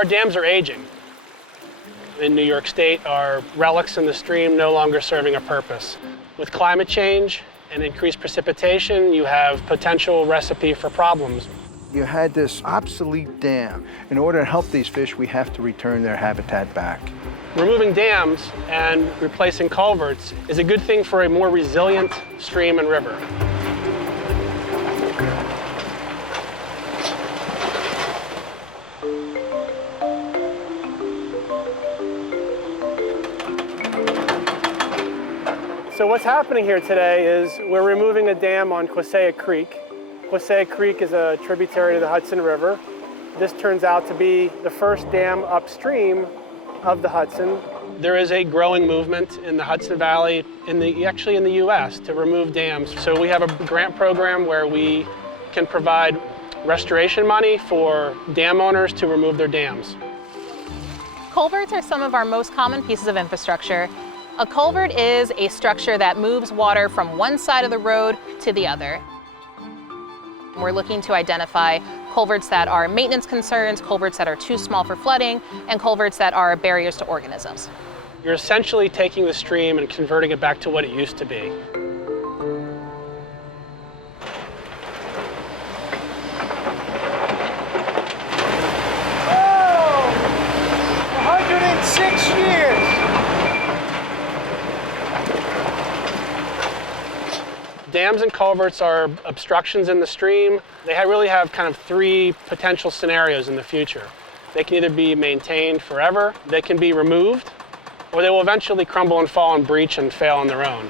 Our dams are aging. In New York State, are relics in the stream no longer serving a purpose. With climate change and increased precipitation, you have potential recipe for problems. You had this obsolete dam. In order to help these fish, we have to return their habitat back. Removing dams and replacing culverts is a good thing for a more resilient stream and river. So what's happening here today is we're removing a dam on Quassia Creek. Quassia Creek is a tributary to the Hudson River. This turns out to be the first dam upstream of the Hudson. There is a growing movement in the Hudson Valley, actually in the US, to remove dams. So we have a grant program where we can provide restoration money for dam owners to remove their dams. Culverts are some of our most common pieces of infrastructure. A culvert is a structure that moves water from one side of the road to the other. We're looking to identify culverts that are maintenance concerns, culverts that are too small for flooding, and culverts that are barriers to organisms. You're essentially taking the stream and converting it back to what it used to be. Oh, 106 years. Dams and culverts are obstructions in the stream. They really have kind of three potential scenarios in the future. They can either be maintained forever, they can be removed, or they will eventually crumble and fall and breach and fail on their own.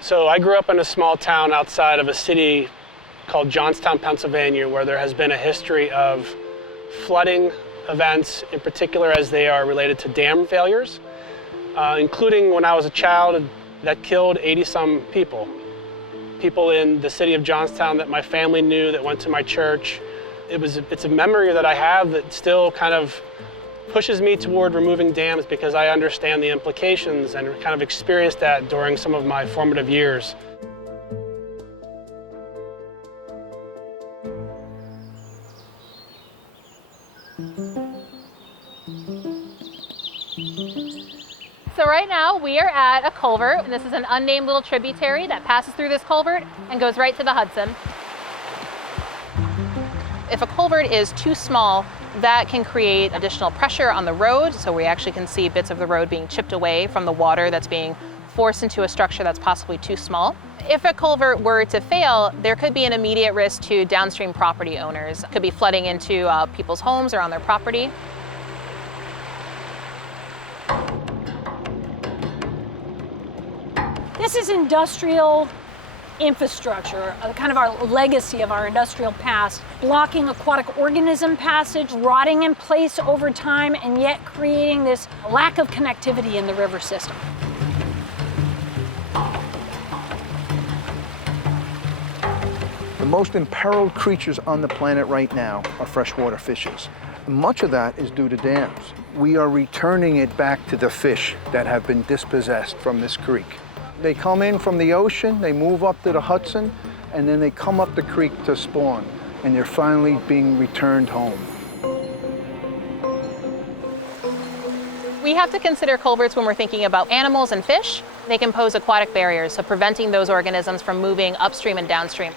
So I grew up in a small town outside of a city called Johnstown, Pennsylvania, where there has been a history of flooding events, in particular as they are related to dam failures, including when I was a child, that killed 80-some people. People in the city of Johnstown that my family knew, that went to my church. It's a memory that I have that still kind of pushes me toward removing dams because I understand the implications and kind of experienced that during some of my formative years. So right now we are at a culvert, and this is an unnamed little tributary that passes through this culvert and goes right to the Hudson. If a culvert is too small, that can create additional pressure on the road, so we actually can see bits of the road being chipped away from the water that's being forced into a structure that's possibly too small. If a culvert were to fail, there could be an immediate risk to downstream property owners. It could be flooding into people's homes or on their property. This is industrial infrastructure, kind of our legacy of our industrial past, blocking aquatic organism passage, rotting in place over time, and yet creating this lack of connectivity in the river system. The most imperiled creatures on the planet right now are freshwater fishes. Much of that is due to dams. We are returning it back to the fish that have been dispossessed from this creek. They come in from the ocean, they move up to the Hudson, and then they come up the creek to spawn, and they're finally being returned home. We have to consider culverts when we're thinking about animals and fish. They can pose aquatic barriers, so preventing those organisms from moving upstream and downstream.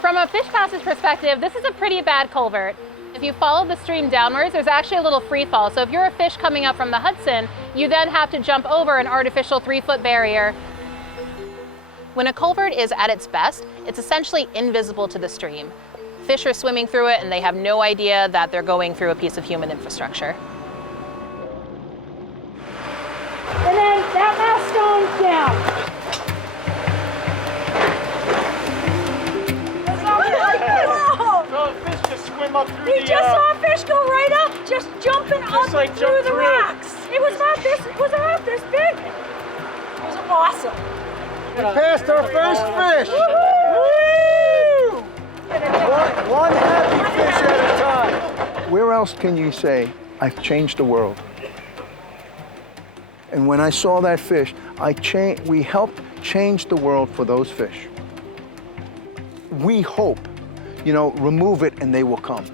From a fish passage perspective, this is a pretty bad culvert. If you follow the stream downwards, there's actually a little free fall. So if you're a fish coming up from the Hudson, you then have to jump over an artificial 3-foot barrier. When a culvert is at its best, it's essentially invisible to the stream. Fish are swimming through it and they have no idea that they're going through a piece of human infrastructure. And then that last stone's down. So fish just swim up through We the... just saw a fish go right up, just jumping up like through jump the through. rocks. It was about this big. It was awesome. We passed our first fish. Woo! One happy fish at a time. Where else can you say, I've changed the world? And when I saw that fish, we helped change the world for those fish. We hope, remove it and they will come.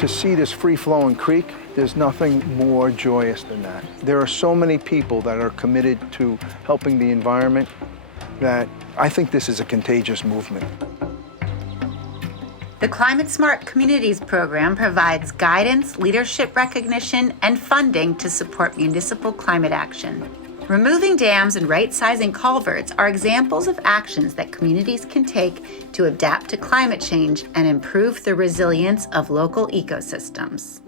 To see this free-flowing creek, there's nothing more joyous than that. There are so many people that are committed to helping the environment that I think this is a contagious movement. The Climate Smart Communities program provides guidance, leadership recognition, and funding to support municipal climate action. Removing dams and right-sizing culverts are examples of actions that communities can take to adapt to climate change and improve the resilience of local ecosystems.